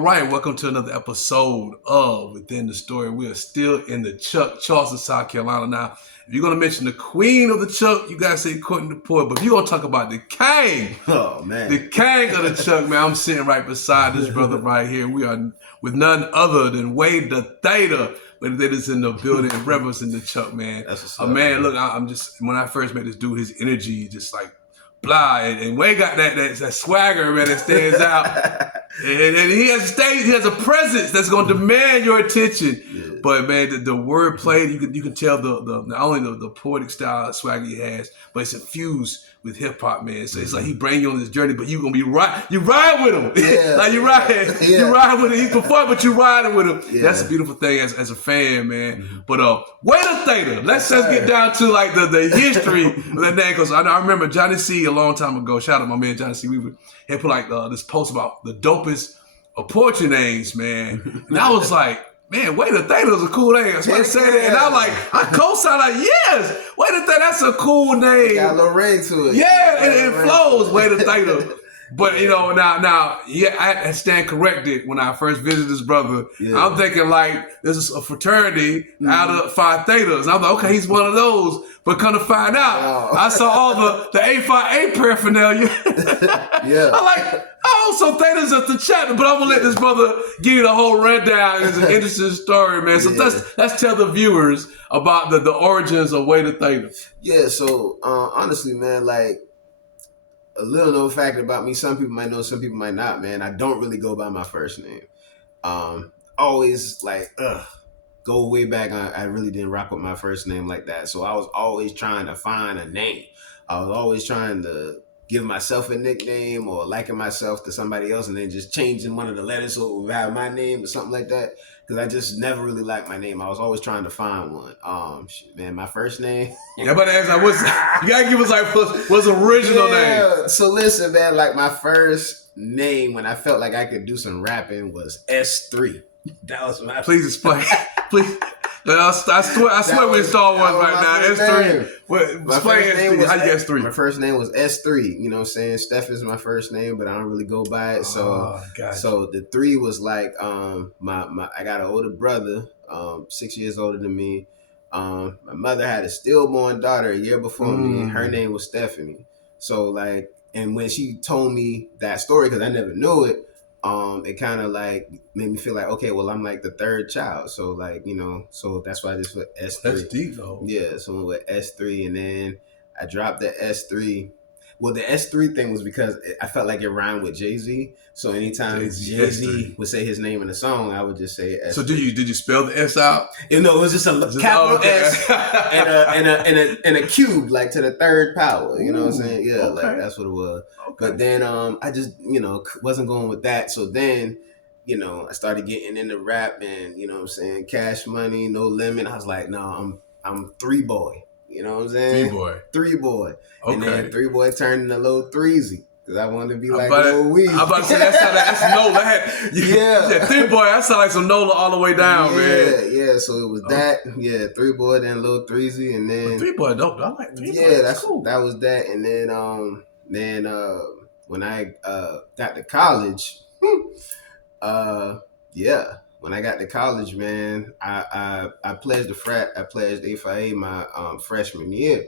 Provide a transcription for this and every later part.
All right, welcome to another episode of Within the Story. We are still in the Chuck, Charleston, South Carolina. Now, if you're going to mention the queen of the Chuck, you got to say Courtney DePoy. But if you're going to talk about the king, the king of the Chuck, man, I'm sitting right beside this brother right here. We are with none other than WEY the THETA. But that is in the building and reverence in the Chuck, man. That's what's up, man. Look, I'm just, when I first met this dude, his energy just like, blah, and WEY got that swagger, man, that stands out. and he has a presence that's gonna demand your attention. Yeah. But man, the word played, you can tell the not only the poetic style swagger he has, but it's infused with hip hop, man. So it's like he bring you on this journey, but you gonna be you ride with him. Yeah. Like you ride with him. He's performing, but you riding with him. Yeah. That's a beautiful thing as a fan, man. Mm-hmm. But WEY the THETA. Let's get down to like the history of that name, because I remember Johnny C a long time ago. Shout out my man Johnny C. We had put like this post about the dopest of poetry names, man. And I was like, man, WEY the THETA is a cool name. That's why I said it. And I co-signed like, yes, WEY the THETA, that's a cool name. Got a little ring to it. Yeah, it flows, WEY the THETA. But, now, I stand corrected when I first visited this brother. Yeah. I'm thinking like, this is a fraternity out of Phi Thetas. I'm like, okay, he's one of those. But come to find out, I saw all the A5A paraphernalia. Yeah. I'm like, oh, so THETA's at the chapter, but I'm going to let this brother give you the whole rundown. It's an interesting story, man. So let's tell the viewers about the origins of WEY the THETA. Yeah, so honestly, man, like, a little known fact about me, some people might know, some people might not, man. I don't really go by my first name. Always like, go way back, I really didn't rock with my first name like that. So I was always trying to find a name. I was always trying to give myself a nickname or liken myself to somebody else and then just changing one of the letters so it would have my name or something like that. Because I just never really liked my name. I was always trying to find one. Man, my first name. Yeah, but you gotta give us like what's original name. So listen, man, like my first name when I felt like I could do some rapping was S3. That was my. Please explain. Please. I swear we're in Star Wars right now. S3. Explain S3. How you get S3? My first name was S3. You know what I'm saying? Steph is my first name, but I don't really go by it. So the 3 was like I got an older brother, 6 years older than me. My mother had a stillborn daughter a year before me. Her name was Stephanie. So like, and when she told me that story, because I never knew it, it kind of like made me feel like, okay, well, I'm like the third child. So like, so that's why I just put S3. That's deep though. Yeah. So I went with S3 and then I dropped the S3. Well, the S3 thing was because I felt like it rhymed with Jay-Z. So anytime Jay-Z would say his name in a song, I would just say S3. So did you spell the S out? It was just a capital S and a cube, like to the third power. You know what I'm saying? Yeah, okay. Like that's what it was. Okay. But then I just, wasn't going with that. So then, I started getting into rap and, what I'm saying, Cash Money, No Limit. I was like, no, I'm 3 Boy. You know what I'm saying? 3 Boy. Okay. And then 3 Boy turned into Lil Threezy. Because I wanted to be like Lil Weed. I'm about to say, that's Nola. Yeah, 3 Boy, that sound like some Nola all the way down, man. Yeah, so it was that. Yeah, 3 Boy, then Lil Threezy, and then... 3 Boy dope, I like 3 Boy. Yeah, that's cool. That was that. And then when I got to college, when I got to college, man, I pledged the frat. I pledged A5A my freshman year.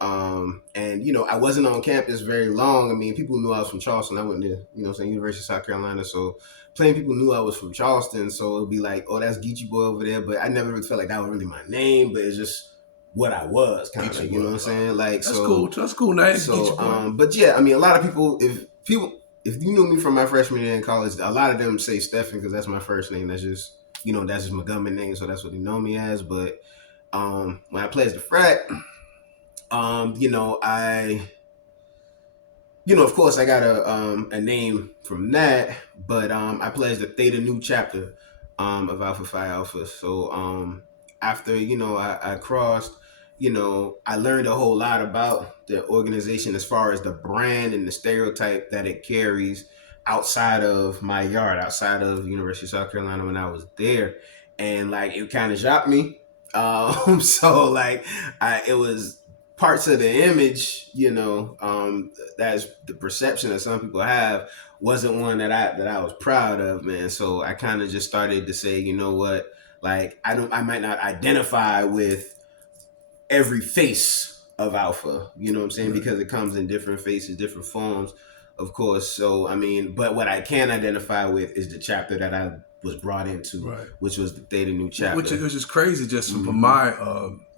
And, I wasn't on campus very long. I mean, people knew I was from Charleston. I went to, University of South Carolina. So plenty of people knew I was from Charleston. So it'd be like, oh, that's Geechee Boy over there. But I never really felt like that was really my name. But it's just what I was kind of, you know what I'm saying? Like, that's cool. That's cool name. So, but yeah, I mean, a lot of people, if you knew me from my freshman year in college, a lot of them say Stephen because that's my first name. That's just, that's just my government name. So that's what they know me as. But when I pledged the frat, of course I got a name from that, but I pledged the THETA new chapter of Alpha Phi Alpha. So after, I crossed, I learned a whole lot about the organization as far as the brand and the stereotype that it carries outside of my yard, outside of University of South Carolina when I was there. And like, it kind of shocked me. So like, it was parts of the image, that's the perception that some people have wasn't one that I was proud of, man. So I kind of just started to say, you know what, like I might not identify with every face of alpha, you know what I'm saying? Right. Because it comes in different faces, different forms, of course. So I mean, but what I can identify with is the chapter that I was brought into, Right. which was the Theta New chapter. Which is crazy, just from my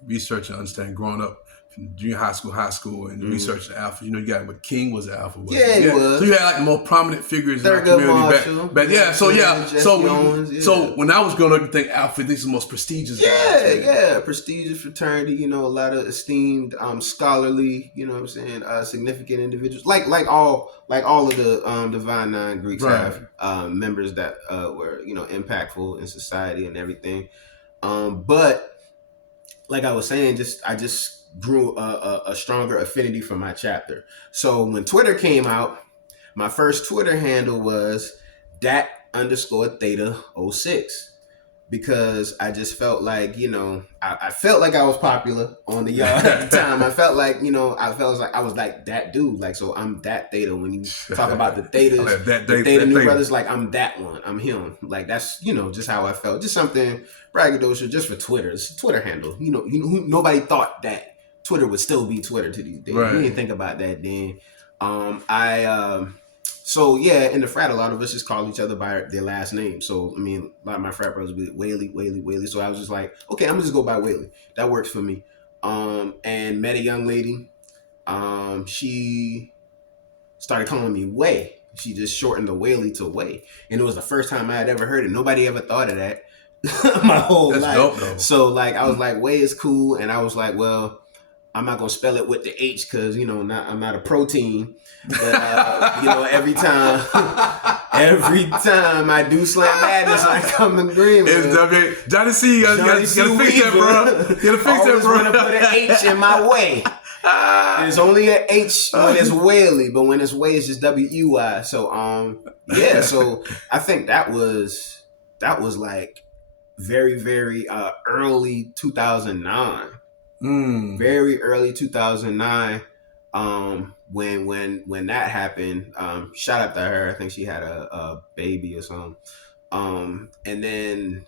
research and understanding growing up from junior high school, and research the alpha. You know, you got what King was the alpha. Yeah, he was. So you had like the more prominent figures in our Thurgood community Marshall, back. Yeah, so Jesse Owens, so when I was growing up, you think alpha, this is the most prestigious. Yeah, prestigious fraternity. You know, a lot of esteemed, scholarly. You know what I'm saying? Significant individuals, like all of the Divine Nine Greeks Right. have members that were impactful in society and everything. But like I was saying, I just grew a stronger affinity for my chapter. So when Twitter came out, my first Twitter handle was dat_theta06, because I just felt like, I felt like I was popular on the yard at the time. I felt like, I was like that dude. Like, so I'm that Theta. When you talk about the Thetas, the Theta New Brothers, like I'm that one. I'm him. Like that's, just how I felt. Just something braggadocious just for Twitter. It's a Twitter handle. Nobody thought that Twitter would still be Twitter to these days. Right. We didn't think about that then. So yeah, in the frat, a lot of us just call each other by their last name. So I mean, a lot of my frat brothers would be Whaley. So I was just like, okay, I'm gonna just go by Whaley. That works for me. And met a young lady. She started calling me Way. She just shortened the Whaley to Way, and it was the first time I had ever heard it. Nobody ever thought of that my whole That's life. dope, though. So like, I was like, Way is cool, and I was like, well, I'm not gonna spell it with the H because I'm not a protein. But every time I do Slam Madness, I come to Greenwood. It's Johnny C. You gotta fix that, bro. You gotta fix that, bro. Always put an H in my way. There's only an H when it's Whaley, but when it's Way, it's just WEY. So yeah. So I think that was like very, very early 2009. Very early 2009. When that happened, shout out to her. I think she had a baby or something. And then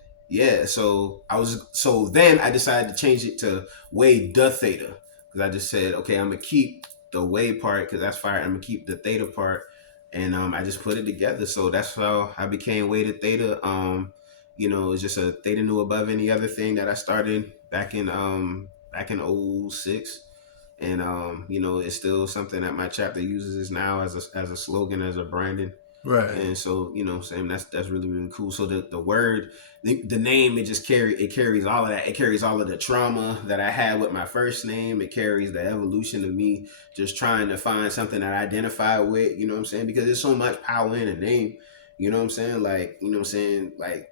so then I decided to change it to Way the Theta, because I just said, okay, I'm gonna keep the Way part because that's fire. I'm gonna keep the Theta part, and I just put it together. So that's how I became Way the Theta. It's just a Theta Nu above any other thing that I started back in 06. And it's still something that my chapter uses now as a slogan, as a branding. Right. And so, saying that's really, really cool. So the word, the name, it carries all of that. It carries all of the trauma that I had with my first name. It carries the evolution of me just trying to find something that I identify with, because there's so much power in a name. Like, like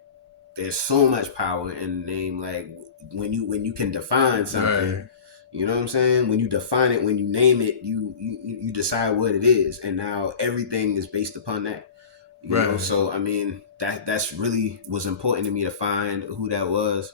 there's so much power in the name. Like when you can define something. Right. You know what I'm saying? When you define it, when you name it, you decide what it is, and now everything is based upon that. You know, so I mean that's really was important to me to find who that was,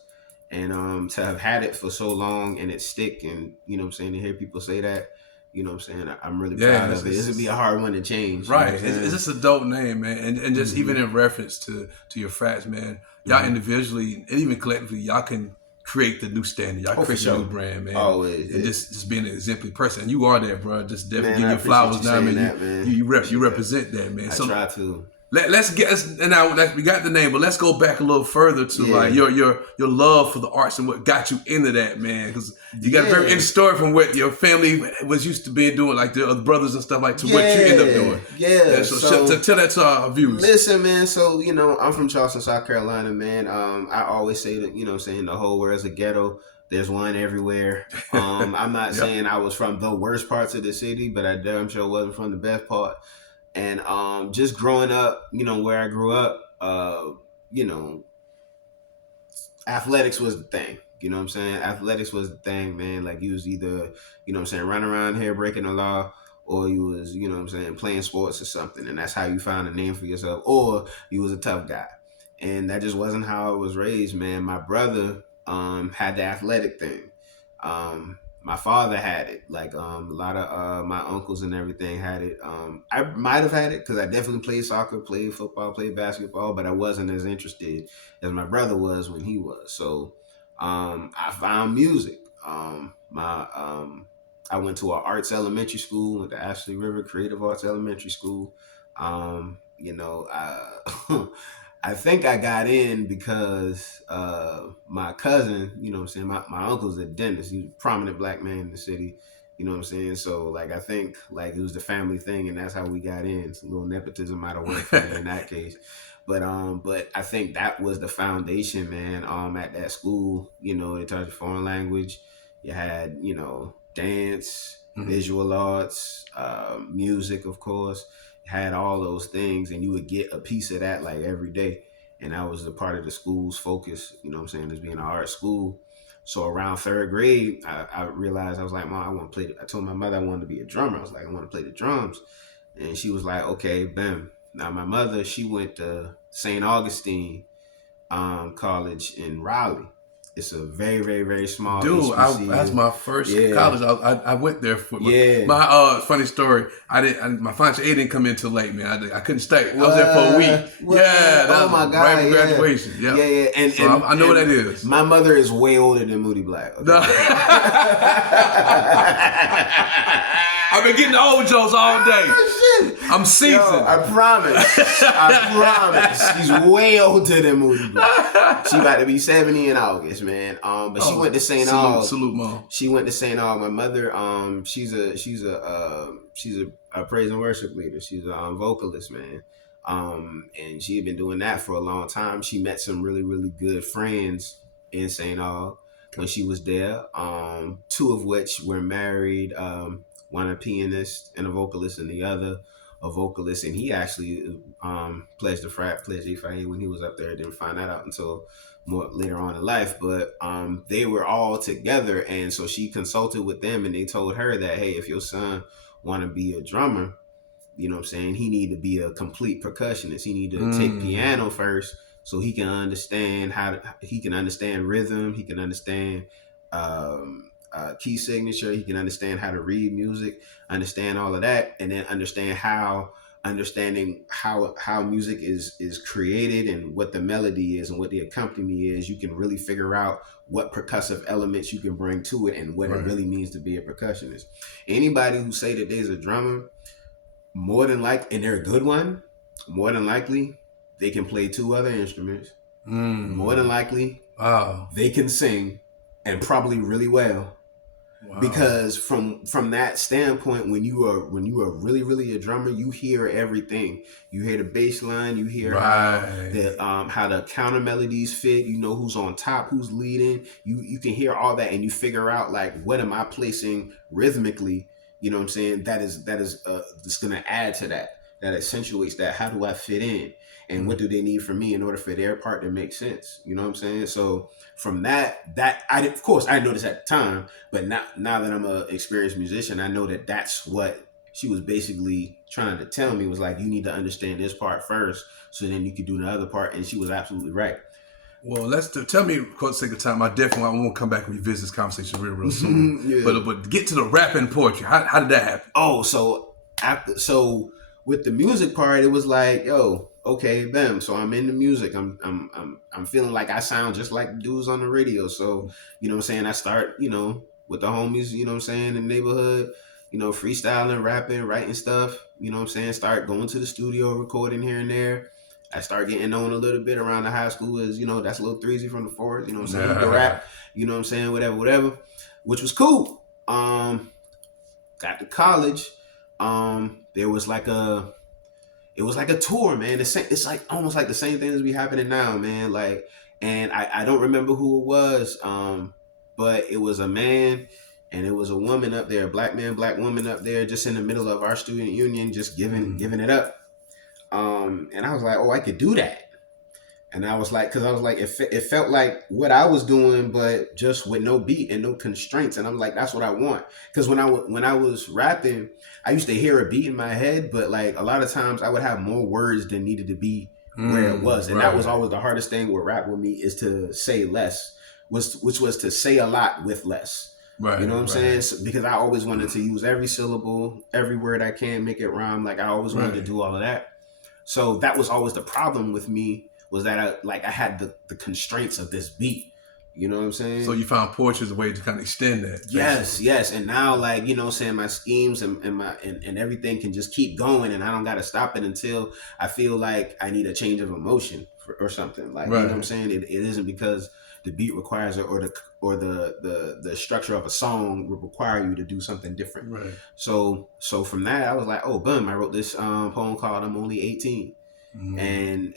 and to have had it for so long and it stick, and to hear people say that, I'm really proud of it. This would be a hard one to change. Right. It's just a dope name, man, and just even in reference to your frats, man, y'all individually and even collectively, y'all can create the new standard. Y'all create the new brand, man. Always. And just being an exemplary person. And you are that, bro. Just definitely give you flowers now, man. You represent that, man. I try to. Let's we got the name, but let's go back a little further to like your love for the arts and what got you into that, man. Because you got a very interesting story from what your family was used to be doing, like the other brothers and stuff, like to what you end up doing. Yeah. So tell that to our viewers. Listen, man. So I'm from Charleston, South Carolina, man. I always say that the whole world's a ghetto. There's one everywhere. I'm not saying I was from the worst parts of the city, but I damn sure wasn't from the best part. And just growing up, where I grew up, athletics was the thing. You know what I'm saying? Athletics was the thing, man. Like you was either, running around here breaking the law, or you was, playing sports or something. And that's how you found a name for yourself, or you was a tough guy. And that just wasn't how I was raised, man. My brother had the athletic thing. My father had it. Like a lot of my uncles and everything had it. I might have had it because I definitely played soccer, played football, played basketball, but I wasn't as interested as my brother was when he was. So I found music. My I went to an arts elementary school, went to Ashley River Creative Arts Elementary School. You know, I think I got in because my cousin, you know what I'm saying, my uncle's a dentist. He's a prominent black man in the city. You know what I'm saying? So like I think like it was the family thing and that's how we got in. It's a little nepotism might have worked for me in that case. But I think that was the foundation, man. At that school, you know, they taught you foreign language. You had, you know, dance, visual arts, music, of course, had all those things, and you would get a piece of that like every day. And that was a part of the school's focus, you know what I'm saying, as being an art school. So around third grade, I realized I was like, Mom, I want to play. I told my mother I wanted to be a drummer. I was like, I want to play the drums. And she was like, okay, bam. Now my mother, she went to St. Augustine College in Raleigh. It's a very, very, very small Dude, HBCU. that's my first college. I went there for Yeah. my funny story. My financial aid didn't come in till late, man. I couldn't stay. I was there for a week. What? Yeah, that Oh was my God, right after graduation. Yeah, yeah. And, so I know what that is. My mother is way older than Moody Black. Okay? I've been getting the old jokes all day. I'm seasoned. Yo, I promise. She's way older than Moody Black. She about to be 70 in August, man. But she went to St. Aug. Salute, Mom. She went to St. Aug. My mother, she's a praise and worship leader. She's a vocalist, man. And she had been doing that for a long time. She met some really, really good friends in St. Aug when she was there. Two of which were married. One a pianist and a vocalist, and the other a vocalist. And he actually pledged EFIA when he was up there. I didn't find that out until more later on in life. But they were all together, and so she consulted with them, and they told her that, hey, if your son want to be a drummer, you know what I'm saying, he need to be a complete percussionist. He need to take piano first so he can understand he can understand rhythm, he can understand key signature, he can understand how to read music, understand all of that, and then understanding how music is created and what the melody is and what the accompaniment is. You can really figure out what percussive elements you can bring to it and what it really means to be a percussionist. Anybody who say that there's a drummer, more than likely, and they're a good one, more than likely they can play two other instruments. More than likely, they can sing, and probably really well. Wow. Because from that standpoint, when you are really, really a drummer, you hear everything. You hear the bass line, you hear how the counter melodies fit, you know who's on top, who's leading. You can hear all that, and you figure out like, what am I placing rhythmically, you know what I'm saying, that is just gonna add to that accentuates that. How do I fit in? And what do they need from me in order for their part to make sense? You know what I'm saying? So from that I didn't know this at the time, but now that I'm an experienced musician, I know that that's what she was basically trying to tell me, was like, you need to understand this part first, so then you can do the other part. And she was absolutely right. Well, tell me, for the sake of time, I won't come back and revisit this conversation real soon. Yeah. But get to the rap and poetry. How did that happen? Oh, so with the music part, it was like, yo, okay, bam. So I'm in the music. I'm feeling like I sound just like the dudes on the radio. So, you know what I'm saying, I start, you know, with the homies, you know what I'm saying, in the neighborhood, you know, freestyling, rapping, writing stuff, you know what I'm saying, start going to the studio, recording here and there. I start getting known a little bit around the high school as, you know, that's a little Threezy from the Forest, you know what I'm saying, he can rap, you know what I'm saying, whatever, which was cool. Got to college. There was like a tour, man. It's like almost like the same thing as be happening now, man. Like, and I don't remember who it was, but it was a man and it was a woman up there, black man, black woman up there, just in the middle of our student union, just giving it up. And I was like, oh, I could do that. And I was like, because I was like, it felt like what I was doing, but just with no beat and no constraints. And I'm like, that's what I want. Because when I was rapping, I used to hear a beat in my head, but like a lot of times I would have more words than needed to be where it was. And that was always the hardest thing with rap with me, is to say less, which was to say a lot with less. Right. You know what I'm right. saying? So, because I always wanted to use every syllable, every word I can, make it rhyme. Like I always wanted to Right. do all of that. So that was always the problem with me, was that I had the constraints of this beat. You know what I'm saying? So you found poetry as a way to kind of extend that. Yes, basically. yes. And now, like, you know what I'm saying, my schemes and everything can just keep going, and I don't got to stop it until I feel like I need a change of emotion or something. Like, you know what I'm Right. saying? It isn't because the beat requires it, or the structure of a song would require you to do something different. Right. So from that, I was like, oh, boom, I wrote this poem called "I'm Only 18," and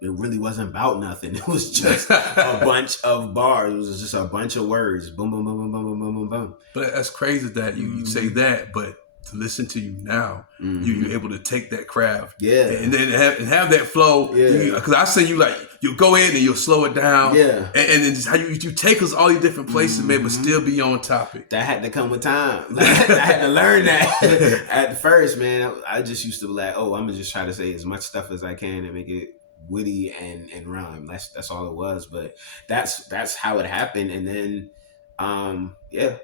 it really wasn't about nothing. It was just a bunch of bars. It was just a bunch of words. Boom, boom, boom, boom, boom, boom, boom, boom, boom. But that's crazy that you say that, but to listen to you now, you're able to take that craft, and then have that flow. Because I say you like you'll go in and you'll slow it down, and then just how you take us all these different places, man, but still be on topic. That had to come with time. Like, I had to learn that at first, man. I just used to be like, oh, I'm gonna just try to say as much stuff as I can and make it witty and rhyme. That's all it was. But that's how it happened. And then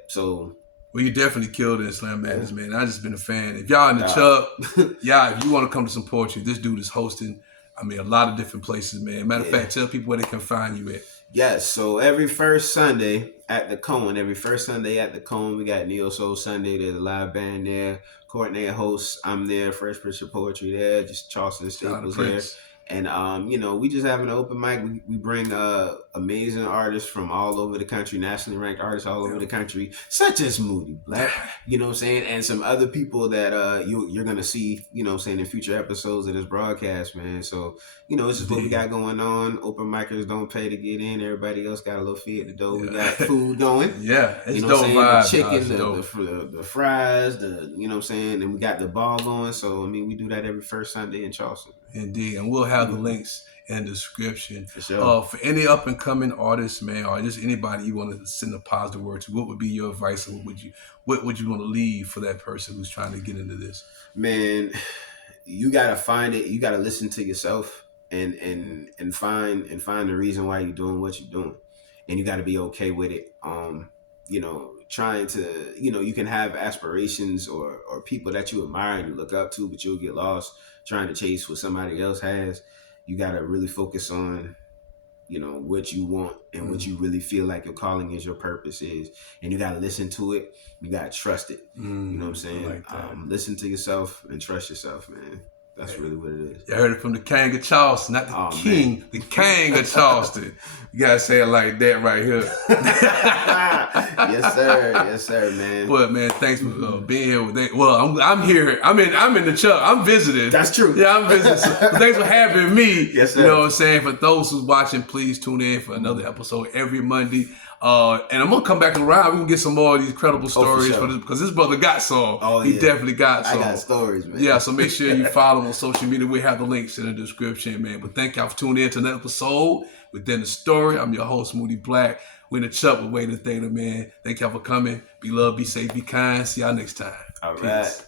so well, you definitely killed it in Slam Madness, man. I just been a fan. If y'all in the Chubb, if you want to come to some poetry, this dude is hosting. I mean, a lot of different places, man. Matter of fact, tell people where they can find you at. Yes, so every first Sunday at the Cone, we got Neo Soul Sunday. There's a live band there. Courtney hosts. I'm there. Fresh Prince of Poetry there. Just Charleston Staples there. And we just have an open mic. We bring amazing artists from all over the country, nationally ranked artists all over the country, such as Moody Black, you know what I'm saying, and some other people that you're gonna see, you know what I'm saying, in future episodes of this broadcast, man. So, this is what we got going on. Open micers don't pay to get in. Everybody else got a little fee at the door. We got food going. It's dope vibes. The chicken, the fries, you know what I'm saying, and we got the ball going. So, I mean, we do that every first Sunday in Charleston. Indeed, and we'll have the links in the description. For sure. For any up and coming artists, man, or just anybody you want to send a positive word to, what would be your advice, and what would you want to leave for that person who's trying to get into this? Man, you gotta find it. You gotta listen to yourself and find the reason why you're doing what you're doing, and you gotta be okay with it. Trying to, you can have aspirations or people that you admire and you look up to, but you'll get lost trying to chase what somebody else has. You got to really focus on, what you want and what you really feel like your calling is, your purpose is. And you got to listen to it. You got to trust it. You know what I'm saying? Like that. Listen to yourself and trust yourself, man. That's really what it is. You heard it from the King of Charleston, not the king, man. The King of Charleston. You gotta say it like that right here. Yes, sir, man. But man, thanks for being here with that. Well, I'm here. I'm in the Chubb. I'm visiting. That's true. Yeah, I'm visiting. So thanks for having me. Yes, sir. You know what I'm saying? For those who's watching, please tune in for another episode every Monday. And I'm gonna come back around. We can get some more of these credible stories because this brother got some. He definitely got some. I got stories, man. Yeah, so make sure you follow him on social media. We have the links in the description, man. But thank y'all for tuning in to another episode within the story. I'm your host, Moody Black. We're in the Chubb with WEY, the THETA, man. Thank y'all for coming. Be loved, be safe, be kind. See y'all next time. All right.